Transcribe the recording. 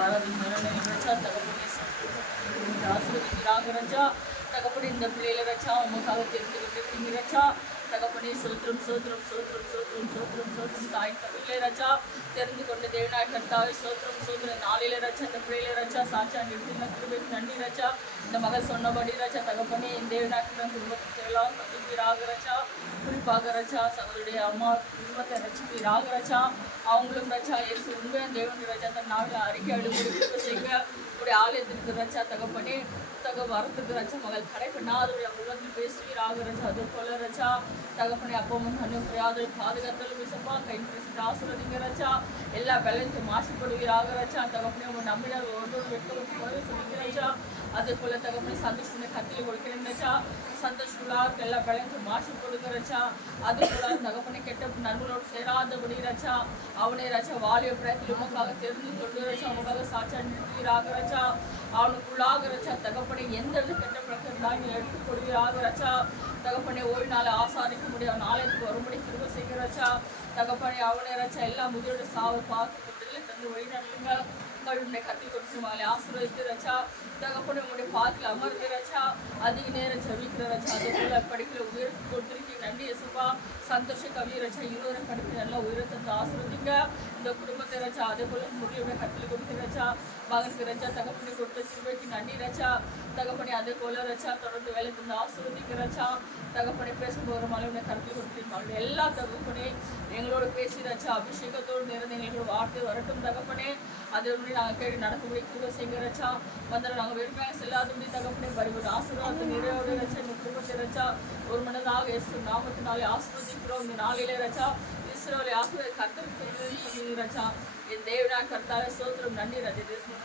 ஆராதிக்கிறேன் தகப்பனே ஆசிர்வதிக்கிறாங்க ரஜா தகப்பனே இந்த பிள்ளைகளை ரச்சா உமக்காக தெரிந்து ரச்சா தகப்பனே சோத்திரம் சோத்திரம் சோத்திரம் சோத்திரம் சோத்திரம் சோத்திரம் தாய் தகவலே ரச்சா தெரிந்து கொண்டு தேவனாய் கர்த்தாவே சோத்திரம் சோத்திரம் நாளிலே ரச்சா இந்த பிள்ளைகளை ரச்சா சாட்சியா நிறுத்தின கிருபைக்கு நன்றி ரச்சா இந்த மகள் சொன்னபடி ரச்சா தகப்பனே இந்த தேவனாய் குடும்பத்தை எல்லாம் தகுதியாக ரச்சா குறிப்பாக ரச்சா அவருடைய அம்மா குடும்பத்தை ரசிப்பீராக ரச்சா அவங்களும் ரச்சா இயேசு உண்மையான தேவனுடைய ரச்சா தன் நாளில் அறிக்கை அழுகுறதுக்கு செய்ய உடைய ஆலயத்திற்கு ரச்சா தகப்பனே வரத்துக்கு ரச்சா மகள் கடைப்பண்ணாதுடைய உள்ளத்தில் பேசுவீராக ரச்சா அதே போல ரச்சா தகப்பனே அப்பமும் தன்னும் புரியாத பாதுகாத்தல் விசப்பா கையின் பேசிட்டு ஆசிர்வதிங்க ரச்சா எல்லா பேலன்ஸும் மாசுபடுவீராக ரச்சா தகப்பனே உங்க நம்பினர் ஒவ்வொரு வெட்டு சொல்லிங்க ரச்சா அதே போல தகப்பனே சந்தோஷம் கத்தியில் கொடுக்கிறேன் ரச்சா சந்தோஷம் எல்லா பேலன்ஸும் மாசுபடுங்க ரச்சா அதே போல தகப்பனை கெட்ட நண்பர்களோடு சேராதபடி ரச்சா அவனை ரச்சா வாலிய பிரயத்தில் உமக்காக தெரிந்து கொண்டு ரச்சா உமக்காக சாட்சா நிறுத்தீராக ரச்சா அவனுக்குள்ளாக ரச்சா தகப்பனை எந்த கெட்ட பிரச்சனை நீ எடுத்துக் கொள்வீராக ரச்சா தகப்பனை ஓய்வு நாளை ஆசாரிக்க முடியும் நாளைக்கு வரும்படி திரும்ப செய்கிற ரச்சா தகப்பனை அவனை ரச்சா எல்லா முதியோட சாவை பார்த்து கொண்டதில்லை தந்து வழி நடத்துங்க உங்களுடைய கத்தி கொடுத்து மகளை ஆசீர்வதித்து ரச்சா தகப்பனை உங்களுடைய பாத்தில் அமர்ந்து ரச்சா அதிக நேரம் ஜெபிக்கிற ரச்சா அதே போல படிப்பில் உயர்த்தி கொடுத்துருக்கீங்க நன்றி இயேசுப்பா சந்தோஷ கவி ரச்சா 20 படிப்பு நல்லா உயரத்தை ஆசீர்வதிங்க இந்த குடும்பத்தை ரச்சா அதே போல முடியுடைய கட்டில் கொடுத்து ரச்சா மகனுக்கு ரச்சா தகப்பனை கொடுத்த திருவைக்கு நன்றி ரச்சா தகப்பனை அதே போல ரச்சா தொடர்ந்து வேலை தந்து ஆசீர்வதிக்க ரச்சா தகப்பனை பேசும்போது மலையுடைய கருத்தில் கொடுத்துருக்காங்க எல்லா தகப்பனே எங்களோட பேசி ரச்சா அபிஷேகத்தோடு நிறைந்த எங்களோட வார்த்தை வரட்டும் தகப்பனே அதை நாங்கள் கேட்டு நடக்கக்கூடிய கிருபை செய்ய ரச்சா வந்தாலும் நாங்கள் வெறுமையாக செல்லாதபடி தகப்பனே வருவது ஆசீர்வாதத்தை நிறையோட ரச்சா இந்த குடும்பத்தை ரச்சா ஒரு மனதாக இயேசு நாமத்தினாலே ஆசீர்வதிக்கிறோம் இந்த நாளிலே ரச்சா இஸ்ரோலை ஆசீர்வாத கர்த்தருக்கு ரச்சா என் தேவனா கர்த்தாவே சோத்திரம் நன்றி ரஜ தேசம்